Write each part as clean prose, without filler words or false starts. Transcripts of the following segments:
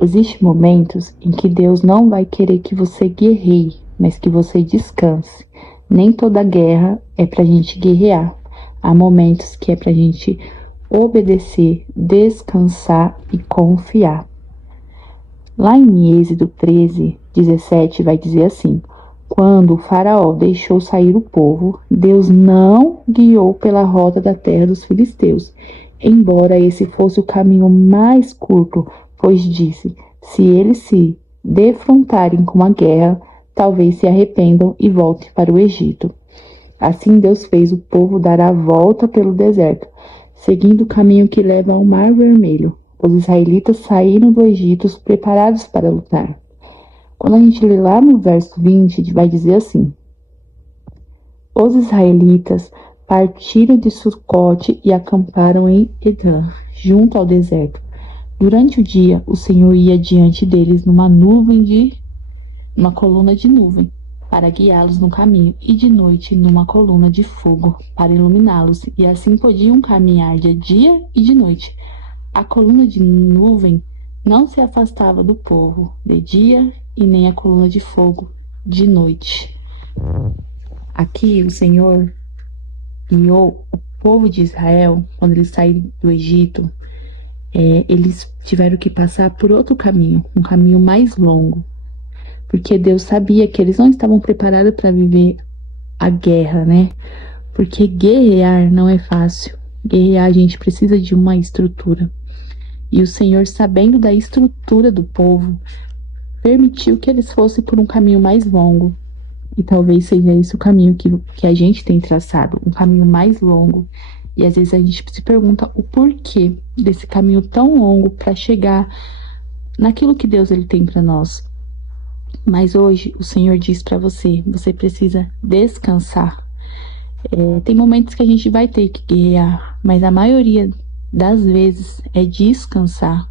Existem momentos em que Deus não vai querer que você guerreie, mas que você descanse. Nem toda guerra é pra gente guerrear. Há momentos que é pra gente obedecer, descansar e confiar. Lá em Êxodo 13, 17, vai dizer assim: quando o faraó deixou sair o povo, Deus não guiou pela rota da terra dos filisteus, embora esse fosse o caminho mais curto, pois disse: se eles se defrontarem com a guerra, talvez se arrependam e voltem para o Egito. Assim Deus fez o povo dar a volta pelo deserto, seguindo o caminho que leva ao Mar Vermelho. Os israelitas saíram do Egito preparados para lutar. Quando a gente lê lá no verso 20, vai dizer assim: os israelitas partiram de Sucote e acamparam em Edã, junto ao deserto. Durante o dia, o Senhor ia diante deles numa coluna de nuvem, para guiá-los no caminho, e de noite numa coluna de fogo, para iluminá-los, e assim podiam caminhar de dia e de noite. A coluna de nuvem não se afastava do povo de dia e nem a coluna de fogo de noite. Aqui o Senhor guiou o povo de Israel, quando eles saíram do Egito, eles tiveram que passar por outro caminho, um caminho mais longo, porque Deus sabia que eles não estavam preparados para viver a guerra, né? Porque guerrear não é fácil. Guerrear a gente precisa de uma estrutura. E o Senhor, sabendo da estrutura do povo, permitiu que eles fossem por um caminho mais longo. E talvez seja esse o caminho que a gente tem traçado, um caminho mais longo. E às vezes a gente se pergunta o porquê desse caminho tão longo para chegar naquilo que Deus ele tem para nós. Mas hoje o Senhor diz para você, você precisa descansar. Tem momentos que a gente vai ter que guerrear, mas a maioria das vezes é descansar.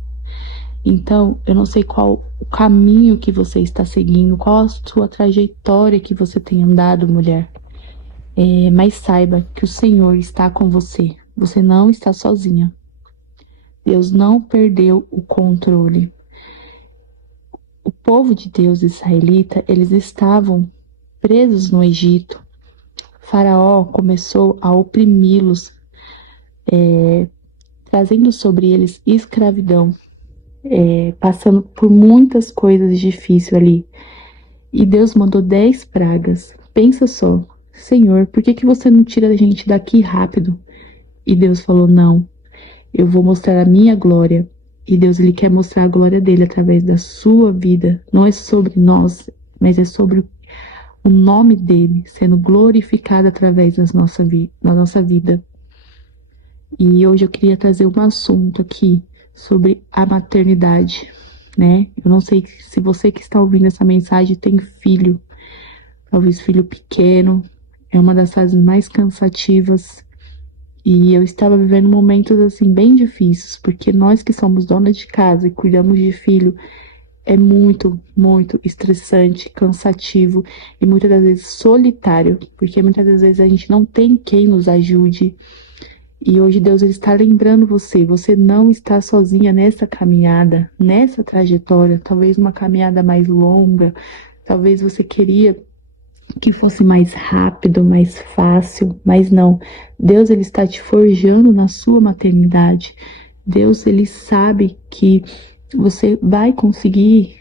Então, eu não sei qual o caminho que você está seguindo, qual a sua trajetória que você tem andado, mulher. Mas saiba que o Senhor está com você. Você não está sozinha. Deus não perdeu o controle. O povo de Deus israelita, eles estavam presos no Egito. Faraó começou a oprimi-los, trazendo sobre eles escravidão, passando por muitas coisas difíceis ali. E Deus mandou 10 pragas. Pensa só, Senhor, por que você não tira a gente daqui rápido? E Deus falou, não, eu vou mostrar a minha glória. E Deus, ele quer mostrar a glória dele através da sua vida. Não é sobre nós, mas é sobre o nome dele sendo glorificado através da nossa vida. E hoje eu queria trazer um assunto aqui sobre a maternidade, né? Eu não sei se você que está ouvindo essa mensagem tem filho, talvez filho pequeno, é uma das fases mais cansativas. E eu estava vivendo momentos assim bem difíceis, porque nós que somos donas de casa e cuidamos de filho, é muito, muito estressante, cansativo e muitas das vezes solitário, porque muitas das vezes a gente não tem quem nos ajude. E hoje Deus ele está lembrando você não está sozinha nessa caminhada, nessa trajetória, talvez uma caminhada mais longa, talvez você queria que fosse mais rápido, mais fácil, mas não. Deus ele está te forjando na sua maternidade. Deus ele sabe que você vai conseguir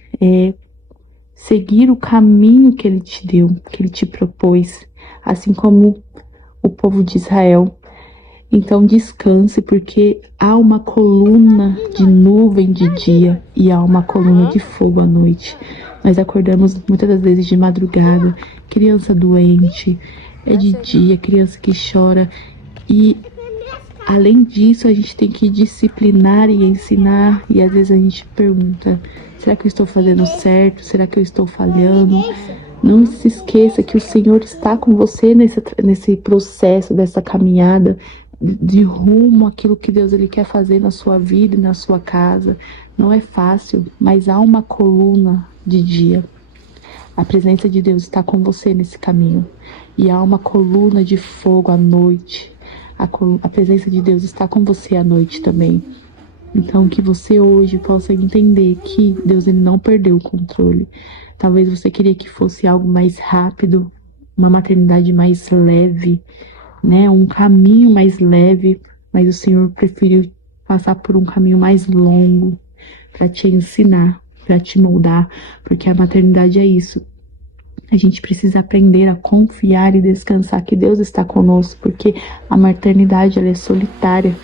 seguir o caminho que ele te deu, que ele te propôs, assim como o povo de Israel. Então descanse, porque há uma coluna de nuvem de dia e há uma coluna de fogo à noite. Nós acordamos muitas das vezes de madrugada, criança doente, é de dia, criança que chora. E além disso, a gente tem que disciplinar e ensinar. E às vezes a gente pergunta, será que eu estou fazendo certo? Será que eu estou falhando? Não se esqueça que o Senhor está com você nesse processo, dessa caminhada de rumo àquilo que Deus ele quer fazer na sua vida e na sua casa. Não é fácil, mas há uma coluna de dia. A presença de Deus está com você nesse caminho. E há uma coluna de fogo à noite. A presença de Deus está com você à noite também. Então, que você hoje possa entender que Deus ele não perdeu o controle. Talvez você queria que fosse algo mais rápido, uma maternidade mais leve, né? Um caminho mais leve, mas o Senhor preferiu passar por um caminho mais longo para te ensinar, para te moldar, porque a maternidade é isso. A gente precisa aprender a confiar e descansar que Deus está conosco, porque a maternidade ela é solitária,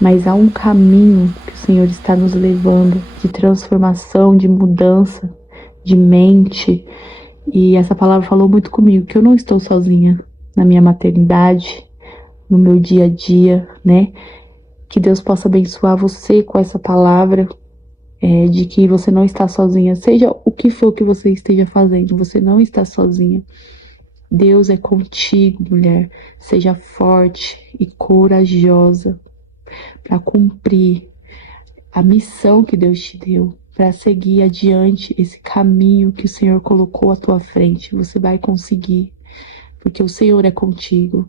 mas há um caminho que o Senhor está nos levando de transformação, de mudança, de mente. E essa palavra falou muito comigo, que eu não estou sozinha na minha maternidade, no meu dia a dia, né? Que Deus possa abençoar você com essa palavra, de que você não está sozinha, seja o que for que você esteja fazendo, você não está sozinha. Deus é contigo, mulher. Seja forte e corajosa para cumprir a missão que Deus te deu, para seguir adiante esse caminho que o Senhor colocou à tua frente. Você vai conseguir, porque o Senhor é contigo.